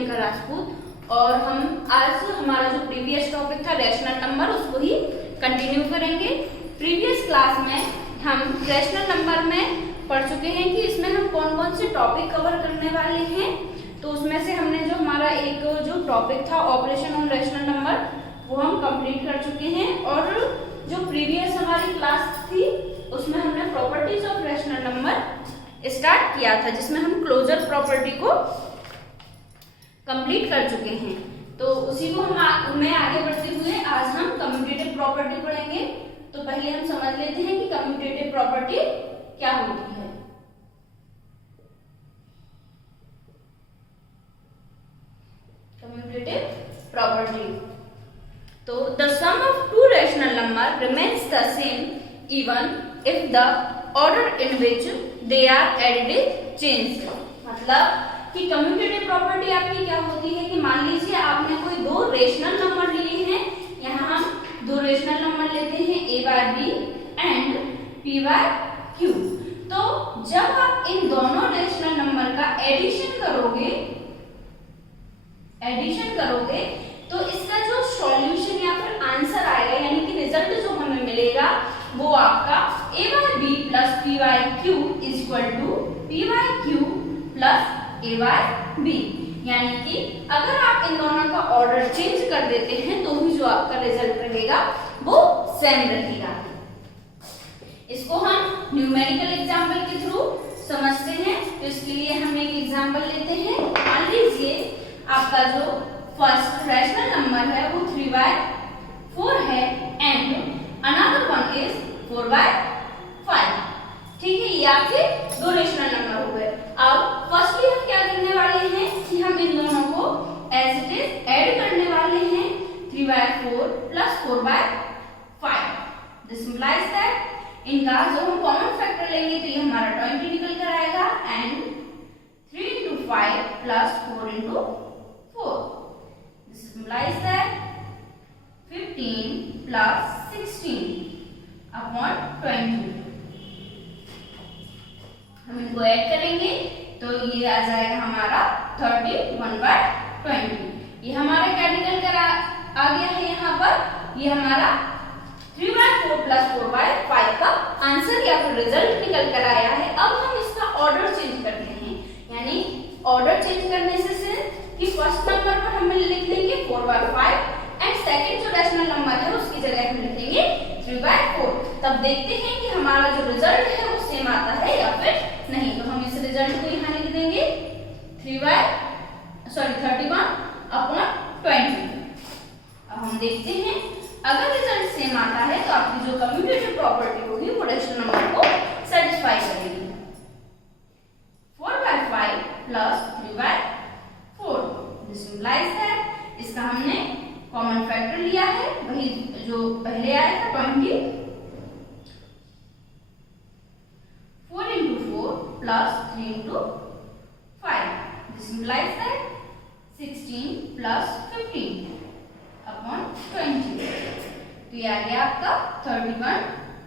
प्रियंका राजपूत और हम आज हमारा जो प्रीवियस टॉपिक था रैशनल नंबर उसको ही कंटिन्यू करेंगे। प्रीवियस क्लास में हम रैशनल नंबर में पढ़ चुके हैं कि इसमें हम कौन कौन से टॉपिक कवर करने वाले हैं। तो उसमें से हमने जो हमारा एक जो टॉपिक था ऑपरेशन ऑन रैशनल नंबर वो हम कंप्लीट कर चुके हैं और जो प्रीवियस हमारी क्लास थी उसमें हमने properties of rational number start किया था जिसमें हम क्लोजर प्रॉपर्टी को कंप्लीट कर चुके हैं। तो उसी को मैं आगे बढ़ते हुए आज हम कम्यूटेटिव प्रॉपर्टी पढ़ेंगे। तो पहले हम समझ लेते हैं कि कम्यूटेटिव प्रॉपर्टी क्या होती है। कम्यूटेटिव प्रॉपर्टी, तो the sum of two rational number remains the same even if the order in which they are added is change. मतलब कि कम्यूटेटिव प्रॉपर्टी आपकी क्या होती है कि मान लीजिए आपने कोई दो रेशनल नंबर लिए हैं। यहाँ हम दो रेशनल नंबर लेते हैं a by b and p by q। तो जब आप इन दोनों रेशनल नंबर का एडिशन करोगे तो इसका जो सॉल्यूशन या फिर आंसर आएगा यानी कि रिजल्ट जो हमें मिलेगा वो आपका a by b plus p by q equal to p by q plus a by b। यानी कि अगर आप इन दोनों का ऑर्डर चेंज कर देते हैं तो भी जो आपका रिजल्ट रहेगा वो सेम रहेगा। इसको हम न्यूमेरिकल एग्जांपल के थ्रू समझते हैं। तो इसके लिए हम एक एग्जांपल लेते हैं। मान लीजिए आपका जो फर्स्ट रैशनल नंबर है वो 3 बाय 4 है and another one is 4 by 5। ठीक है, ये आपके दो रेशनल नंबर हो गए। अब फर्स्टली हम क्या करने वाले हैं कि हम इन दोनों को एज इट इज ऐड करने वाले हैं। 3 by 4 plus 4 by 5। This implies that इनका जो हम कॉमन फैक्टर लेंगे तो ये हमारा 20 निकल कर आएगा and 3 into 5 plus 4 into 4। This implies that 15 plus 16 upon 20। हम इनको ऐड करेंगे तो ये आ जाएगा हमारा 31 बाय 20। ये हमारा क्या निकल कर आ गया है यहाँ पर, ये हमारा 3 बाय 4 प्लस 4 बाय 5 का आंसर या फिर रिजल्ट निकल कर आया है। अब हम इसका ऑर्डर चेंज करते हैं, यानी ऑर्डर चेंज करने से कि फर्स्ट नंबर पर हम लिख लेंगे 4 बाय 5 एंड सेकंड जो रैशनल नंबर है उसकी जगह हम लिखेंगे 3 बाय 4। तब देखते हैं कि हमारा जो रिजल्ट है वो सेम आता है या फिर नहीं। तो हम इस रिजल्ट को यहाँ लिख देंगे 31 अपॉन 20। अब हम देखते हैं अगर रिजल्ट सेम आता है तो आपकी जो कम्यूटेटिव प्रॉपर्टी होगी वो रैशनल नंबर को सेटिस्फाई करेगी। 4 by 5 plus 3 by 4। This implies that इसका हमने कॉमन फैक्टर लिया है, वही जो पहले आया था 20। 4 into 4 plus 3 into 5। This implies that 16 plus 15 upon 20। तो ये आ गया आपका 31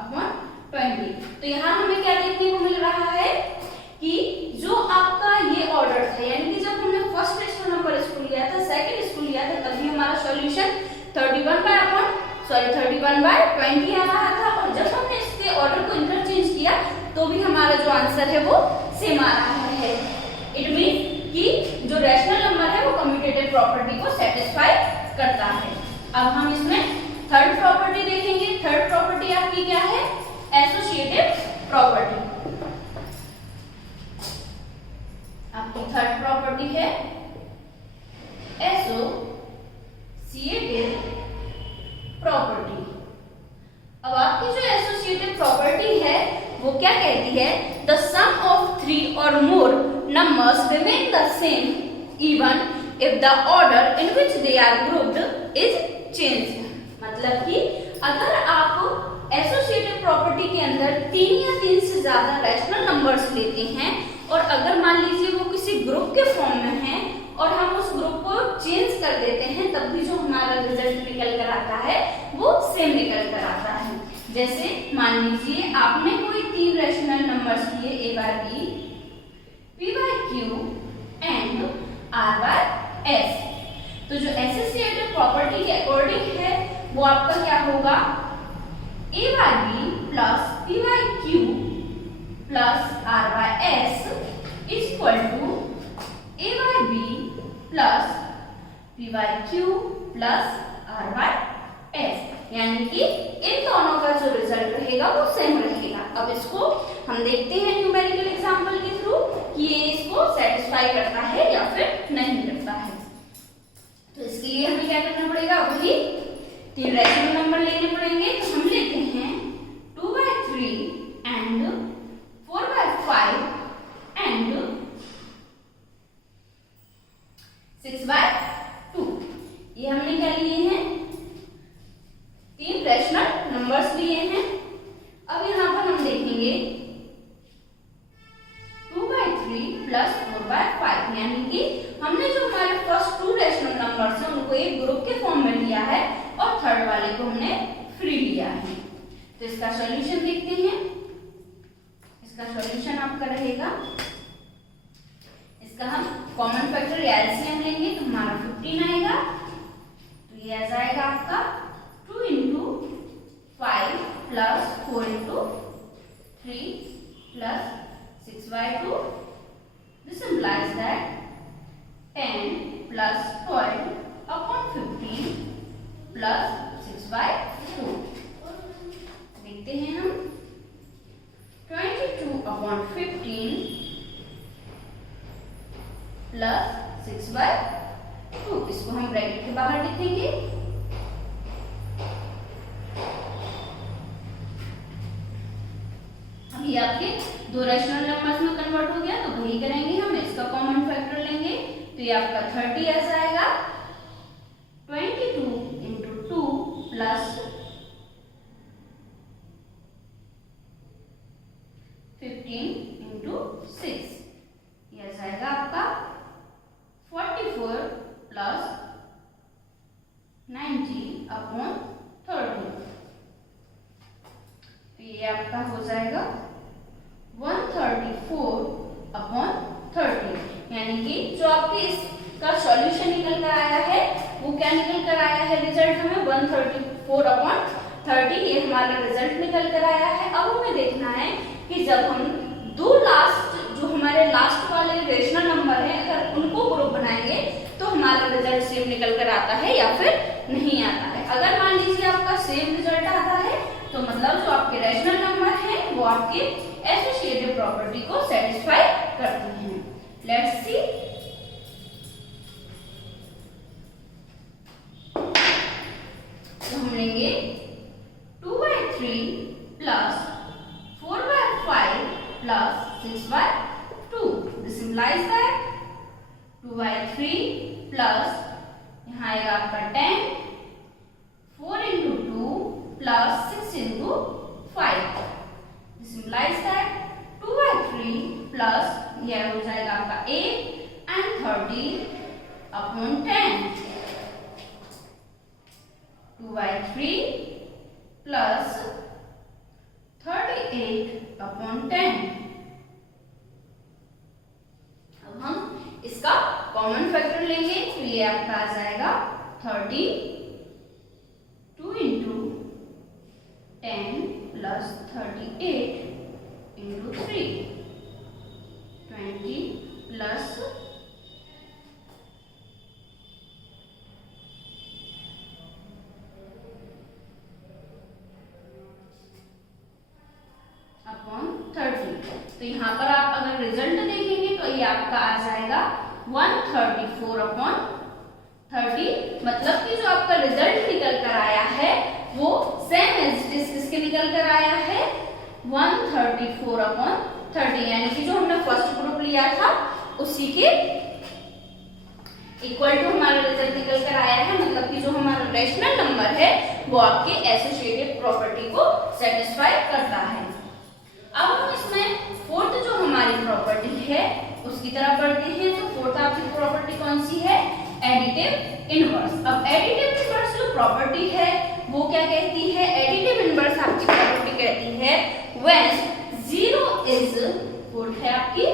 upon 20। तो यहाँ हमें क्या देखने को मिल रहा है कि जो आपका ये ऑर्डर था, यानी कि जब हमने फर्स्ट रैशनल नंबर इसको लिया था, सेकंड इसको लिया था, तभी हमारा सॉल्यूशन 31 बाय 20 आ रहा था और जब हमने इसके ऑर्डर को इंटरचेंज किया तो भी हमारा जो आंसर है वो सेम आ रहा है। इट मीन कि जो रैशनल नंबर है वो कम्यूटेटिव प्रॉपर्टी को सेटिस्फाई करता है। अब हम इसमें थर्ड प्रॉपर्टी देखेंगे। थर्ड प्रॉपर्टी आपकी क्या है? Associative property. आपकी थर्ड प्रॉपर्टी है एसोसिएटिव प्रॉपर्टी। अब आपकी जो एसोसिएटिव प्रॉपर्टी है वो क्या कहती है? द सम ऑफ 3 और more numbers remain the same even if the order in which they are grouped is changed. मतलब कि अगर आप एसोसिएटिव प्रॉपर्टी के अंदर 3 या 3 से ज्यादा रैशनल नंबर्स लेते हैं और अगर मान लीजिए वो किसी ग्रुप के फॉर्म में है और हम उस ग्रुप को चेंज कर देते हैं तब भी जो हमारा रिजल्ट निकल कर आता है वो सेम निकल कर आता है। जैसे मान लीजिए आपने कोई 3 रैशनल नंबर्स लिए a by b, p by q and r by S. तो जो एसोसिएटिव प्रॉपर्टी के अकॉर्डिंग है वो आपका क्या होगा, A by B plus P by Q plus R by S equal to A by B plus P by Q plus R by S. यानी कि इन दोनों का जो रिजल्ट रहेगा वो सेम रहेगा। अब इसको हम देखते हैं न्यूमेरिकल एग्जांपल के थ्रू कि ये इसको सेटिस्फाई करता है या फिर नहीं करता है। तो इसके लिए हमें क्या करना पड़ेगा, वही 3 रैशनल नंबर लेने पड़ेंगे। तो हम लेते हैं 2/3 एंड 4/5 एंड 6/2। ये हमने क्या लिए हैं, 3 रैशनल नंबर्स लिए हैं। अब यहाँ पर हम देखेंगे 2/3 प्लस 4/5, यानी कि हमने जो हमारे फर्स्ट 2 रैशनल नंबर्स हैं उनको एक ग्रुप के फॉर्म में लिया है और थर्ड वाले को हमने फ्री लिया है। तो इसका सॉल्यूशन देखते हैं। इसका सॉल्यूशन आपका रहेगा, इसका हम कॉमन फैक्टर या एलसीएम लेंगे तो हमारा 15 आएगा। तो ये आ जाएगा आपका 2 into 5 plus 4 into 3 plus 6/2. This implies that 10 plus 12 upon 15 plus 6/2. देखते हैं हम 22 upon 15 plus 6/2। इसको हम ब्रैकेट के बाहर लिखेंगे। अब ये आपके 2 रैशनल नंबर्स में कन्वर्ट हो गया। तो वही करेंगे हम, इसका कॉमन फैक्टर लेंगे तो ये आपका 30 ऐसा आएगा। 22 into 2 प्लस 15 into 6, ये आ जाएगा आपका 44 प्लस 90 अपॉन 30। तो ये आपका हो जाएगा 134 अपॉन 30। यानी कि जो आपके इसका सॉल्यूशन निकल कर आया है वो क्या निकल कर आया है, रिजल्ट हमें 134 अपॉन 30 ये हमारा रिजल्ट निकल कर आया है। अब हमें देखना है कि जब हम दो लास्ट जो हमारे लास्ट वाले रेशनल नंबर है अगर उनको ग्रुप बनाएंगे तो हमारा रिजल्ट सेम निकल कर आता है या फिर नहीं आता है। अगर मान लीजिए आपका सेम रिजल्ट आता है तो मतलब जो आपके रेशनल नंबर हैं वो आपके एसोसिएटिव प्रॉपर्टी को सेटिस्फाई करते हैं। Let's see. तो हम लेंगे 2/3 plus 4/5 plus 6/2। This implies that 2/3 plus यहाँ आएगा आपका 10, 4 into 2 plus 6 into 5. This implies that 2/3 plus यह हो जाएगा आपका 8 and 30 upon 10. 2/3 plus 38 upon 10. अब हम इसका कॉमन फैक्टर लेंगे तो ये आपका आ जाएगा 30 2 into 10 plus 38 into 3 20 plus 30। तो यहाँ पर आप अगर रिजल्ट देखेंगे तो ये आपका आ जाएगा 134 अपॉन 30। मतलब कि जो आपका रिजल्ट निकल कर आया है वो सेम एज इसके निकल कर आया है 134 अपॉन 30। यानी कि जो हमने फर्स्ट ग्रुप लिया था उसी के इक्वल टू हमारा रिजल्ट निकल कर आया है। मतलब कि जो हमारा रेशनल नंबर है वो आपके एसोसिएटिव प्रॉपर्टी को सेटिस्फाई करता है। अब हम इसमें फोर्थ जो हमारी प्रॉपर्टी है उसकी तरफ बढ़ते हैं। तो फोर्थ आपकी प्रॉपर्टी कौन सी है? Additive inverse. अब एडिटिव इनवर्स जो प्रॉपर्टी है वो क्या कहती है? एडिटिव इनवर्स आपकी प्रॉपर्टी कहती है व्हेन 0 इज, फोर्थ है आपकी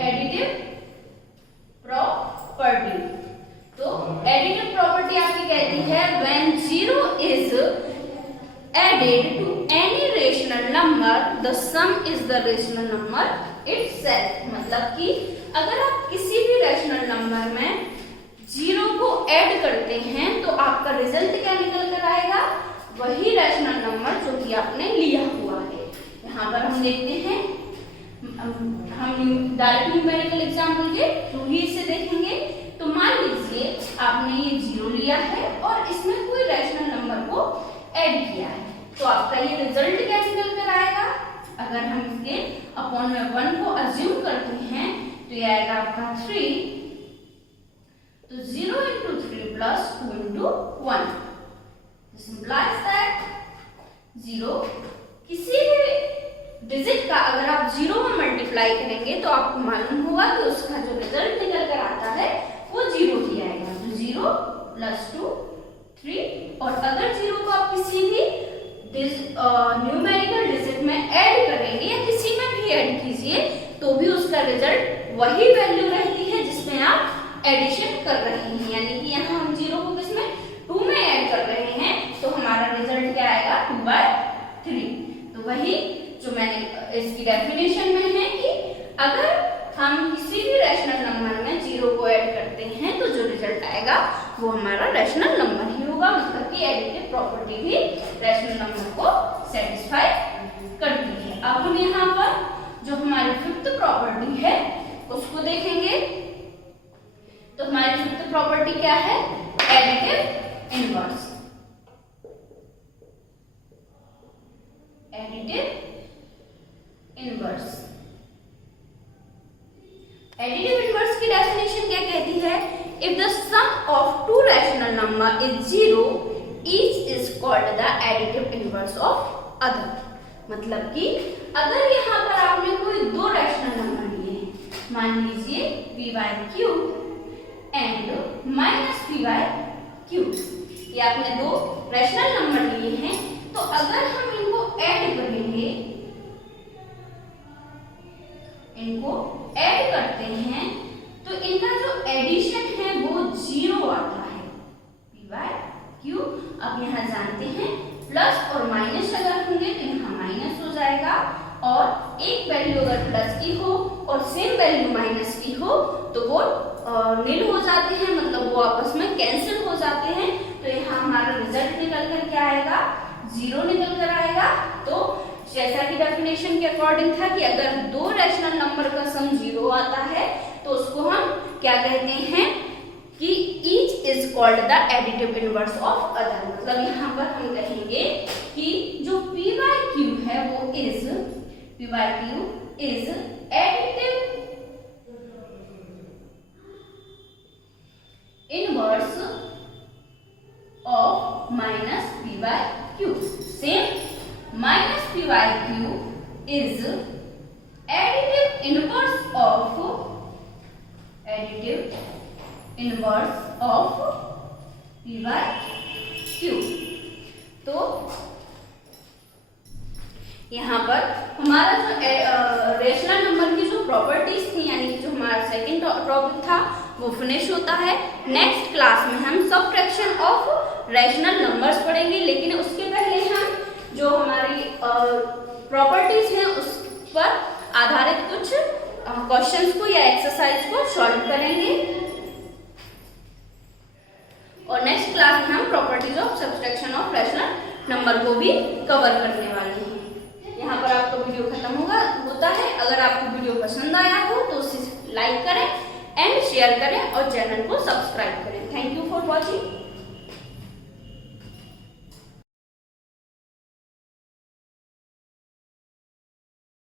additive added to any rational number the sum is the rational number itself। मतलब कि अगर आप किसी भी रैशनल नंबर में 0 को ऐड करते हैं तो आपका रिजल्ट क्या निकल कर आएगा, वही रैशनल नंबर जो कि आपने लिया हुआ है। यहाँ पर हम देखते हैं, हम डायरेक्ट न्यूमेरिकल एग्जाम्पल के थ्रू ही इसे देखेंगे। तो मान लीजिए आपने ये 0 लिया है और इसमें कोई रैशनल नंबर को ऐड किया है, तो आपका ये रिजल्ट क्या निकल कर आएगा। अगर हम इसके अपॉन में 1 को अज्यूम करते हैं तो ये आएगा आपका 3, तो 0 into 3 plus 2 into 1, this implies that 0 किसी भी डिजिट का अगर आप 0 में मल्टीप्लाई करेंगे तो आपको मालूम होगा कि उसका जो रिजल्ट निकल कर आता है वो 0 ही आएगा। तो 0 plus 2 3, और अगर 0 को आप किसी भी न्यूमेरिकल डिजिट में ऐड करेंगे या किसी में भी ऐड कीजिए तो भी उसका रिजल्ट वही वैल्यू रहती है जिसमें आप एडिशन कर रहे हैं। यानी कि यहाँ हम 0 को किसमें 2 में ऐड कर रहे हैं तो हमारा रिजल्ट क्या आएगा 2/3। तो वही जो मैंने इसकी डेफिनेशन में है कि अगर हम किसी भी रैशनल नंबर में 0 को ऐड करते हैं तो जो रिजल्ट आएगा वो हमारा रैशनल नंबर ही होगा। मतलब कि एडिटिव प्रॉपर्टी भी रैशनल नंबर को सेटिस्फाई करती है। अब हम यहाँ पर जो हमारी फिफ्थ प्रॉपर्टी है उसको देखेंगे। तो हमारी फिफ्थ प्रॉपर्टी क्या है, additive inverse. Additive inverse, additive inverse की डेफिनेशन क्या कहती है, if the sum of two rational number is 0 each is called the additive inverse of other. मतलब कि अगर यहाँ पर आपने कोई दो रैशनल नंबर लिए हैं, मान लीजिए p/q एंड -p/q, ये आपने दो रैशनल नंबर लिए हैं, तो अगर हम इनको ऐड करेंगे, इनको ऐड करते हैं तो इनका जो एडिशन है वो 0 आता है p/q। अब यहाँ जानते हैं प्लस और माइनस अगर होंगे तो यहाँ माइनस हो जाएगा, और एक वैल्यू अगर प्लस की हो और सेम वैल्यू माइनस की हो तो वो नील हो जाते हैं, मतलब वो आपस में कैंसिल हो जाते हैं। तो यहाँ हमारा रिजल्ट निकल कर क्या आएगा, 0 निकल कर आएगा। तो जैसा कि डेफिनेशन के अकॉर्डिंग था कि अगर दो रैशनल नंबर का सम 0 आता है तो उसको हम क्या कहते हैं कि each is called the additive inverse of other. मतलब यहाँ पर हम कहेंगे कि जो p/q है वो is p/q is additive inverse of -p/q। Same -p/q is additive inverse of p/q। तो यहाँ पर हमारा जो रेशनल नंबर की जो प्रॉपर्टीज थी, यानी जो हमारा सेकंड टॉपिक था वो फिनिश होता है। नेक्स्ट क्लास में हम सबट्रैक्शन ऑफ रैशनल नंबर्स पढ़ेंगे, लेकिन उसके पहले हम जो हमारी प्रॉपर्टीज हैं उस पर आधारित कुछ क्वेश्चंस को या एक्सरसाइज को सॉल्व करेंगे, और नेक्स्ट क्लास में हम properties of subtraction of rational number को भी कवर करने वाले हैं। यहाँ पर आपका वीडियो खत्म होता है। अगर आपको वीडियो पसंद आया हो तो उसे लाइक करें एंड शेयर करें और चैनल को सब्सक्राइब करें। Thank you for watching.